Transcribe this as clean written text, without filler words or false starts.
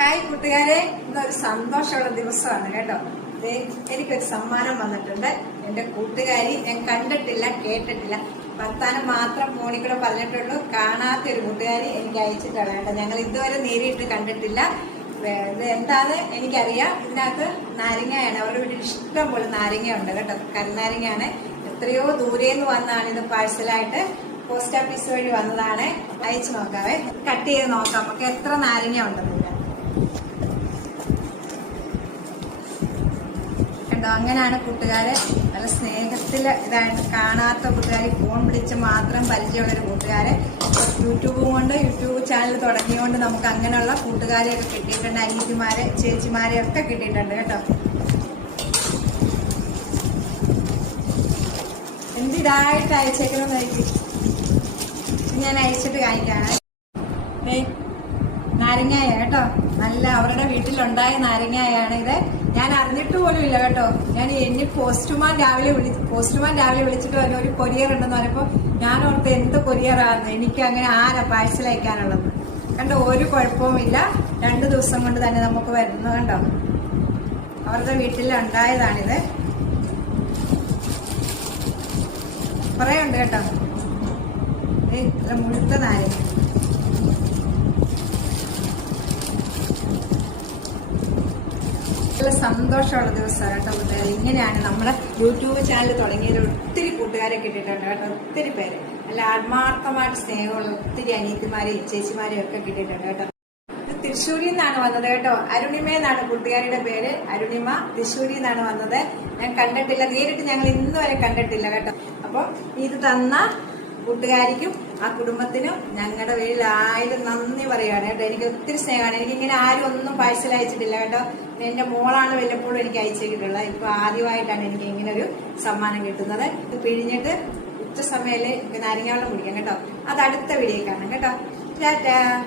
Hi കൂട്ടുകാരെ, ഇന്നൊരു സന്തോഷമുള്ള ദിവസമാണ് കേട്ടോ. എനിക്കൊരു സമ്മാനം വന്നിട്ടുണ്ട്. എന്റെ കൂട്ടുകാരി ഞാൻ കണ്ടിട്ടില്ല, കേട്ടിട്ടില്ല, വർത്താനം മാത്രം ഫോണിൽ കൂടെ പറഞ്ഞിട്ടുള്ളൂ. കാണാത്ത ഒരു കൂട്ടുകാരി എനിക്ക് അയച്ചിട്ടാണ് കേട്ടോ. ഞങ്ങൾ ഇതുവരെ നേരിട്ട് കണ്ടിട്ടില്ല. ഇത് എന്താന്ന് എനിക്കറിയാം. ഇതിനകത്ത് നാരങ്ങയാണ്. അവരുടെ വീട്ടിൽ ഇഷ്ടം പോലെ നാരങ്ങ ഉണ്ട് കേട്ടോ. കരുനാരങ്ങയാണ്. എത്രയോ ദൂരേന്ന് വന്നാണ് ഇത് പാഴ്സലായിട്ട്. പോസ്റ്റ് ഓഫീസ് വഴി വന്നതാണ്. അയച്ചു നോക്കാവേ, കട്ട് ചെയ്ത് നോക്കാം നമുക്ക് എത്ര നാരങ്ങ ഉണ്ടെന്നില്ല. കണ്ടോ, അങ്ങനെയാണ് കൂട്ടുകാരെ. നല്ല സ്നേഹത്തില് ഇതായിട്ട് കാണാത്ത കൂട്ടുകാരി, ഫോൺ വിളിച്ച് മാത്രം പരിചയമുള്ളൊരു കൂട്ടുകാരെ. യൂട്യൂബ് ചാനൽ തുടങ്ങിയോണ്ട് നമുക്ക് അങ്ങനെയുള്ള കൂട്ടുകാരെയൊക്കെ കിട്ടിയിട്ടുണ്ട്. അനിയത്തിമാരെ, ചേച്ചിമാരെ ഒക്കെ കിട്ടിയിട്ടുണ്ട് കേട്ടോ. എന്തിതായിട്ട് അയച്ചേക്കണമെന്നായിരിക്കും ഞാൻ അയച്ചിട്ട് കാണിക്കാണ്. നാരങ്ങായ കേട്ടോ, നല്ല അവരുടെ വീട്ടിലുണ്ടായ നാരങ്ങായാണ് ഇത്. ഞാൻ അറിഞ്ഞിട്ട് പോലും ഇല്ല കേട്ടോ. എന്നെ പോസ്റ്റ്മാൻ രാവിലെ വിളിച്ചിട്ട് പറഞ്ഞു ഒരു കൊറിയർ ഉണ്ടെന്ന് പറഞ്ഞപ്പോ ഞാൻ ഓർത്ത് എന്ത് കൊറിയറാണ്, എനിക്ക് അങ്ങനെ ആരാ പാഴ്സൽ അയക്കാനുള്ളത്. കണ്ടോ, ഒരു കുഴപ്പവുമില്ല. 2 ദിവസം കൊണ്ട് തന്നെ നമുക്ക് വരുന്നു. കണ്ടോ, അവരുടെ വീട്ടിൽ ഉണ്ടായതാണിത്. കുറെ ഉണ്ട് കേട്ടോ. ഇത്ര മുഴുത്ത നാരങ്ങ. നല്ല സന്തോഷമുള്ള ദിവസമാണ് കേട്ടോ കൂട്ടുകാർ. ഇങ്ങനെയാണ് നമ്മുടെ യൂട്യൂബ് ചാനൽ തുടങ്ങിയത്. ഒത്തിരി കൂട്ടുകാരെ കിട്ടിയിട്ടുണ്ട് കേട്ടോ. ഒത്തിരി പേര് നല്ല ആത്മാർത്ഥമായിട്ട് സ്നേഹമുള്ള ഒത്തിരി അനിയത്തിമാരെയും ചേച്ചിമാരെയും ഒക്കെ കിട്ടിയിട്ടുണ്ട് കേട്ടോ. തൃശ്ശൂരിൽ നിന്നാണ് വന്നത് കേട്ടോ. അരുണിമ എന്നാണ് കൂട്ടുകാരിയുടെ പേര്. അരുണിമ തൃശ്ശൂരിൽ നിന്നാണ് വന്നത്. ഞാൻ കണ്ടിട്ടില്ല, നേരിട്ട് ഞങ്ങൾ ഇന്ന് വരെ കണ്ടിട്ടില്ല കേട്ടോ. അപ്പൊ ഇത് തന്ന കൂട്ടുകാരിക്കും ആ കുടുംബത്തിനും ഞങ്ങളുടെ പേരിൽ 1000 നന്ദി പറയുകയാണ് കേട്ടോ. എനിക്ക് ഒത്തിരി സ്നേഹമാണ്. എനിക്കിങ്ങനെ ആരും ഒന്നും പാഴ്സൽ അയച്ചിട്ടില്ല കേട്ടോ. എന്റെ മോളാണ് വല്ലപ്പോഴും എനിക്ക് അയച്ചിട്ടുള്ളത്. ഇപ്പൊ ആദ്യമായിട്ടാണ് എനിക്ക് ഇങ്ങനെ ഒരു സമ്മാനം കിട്ടുന്നത്. ഇത് പിഴിഞ്ഞിട്ട് ഉച്ച സമയത്ത് നാരങ്ങ വെള്ളം കുടിക്കാം കേട്ടോ. അത് അടുത്ത വീഡിയോ കാണാം കേട്ടോ. ടാറ്റാ.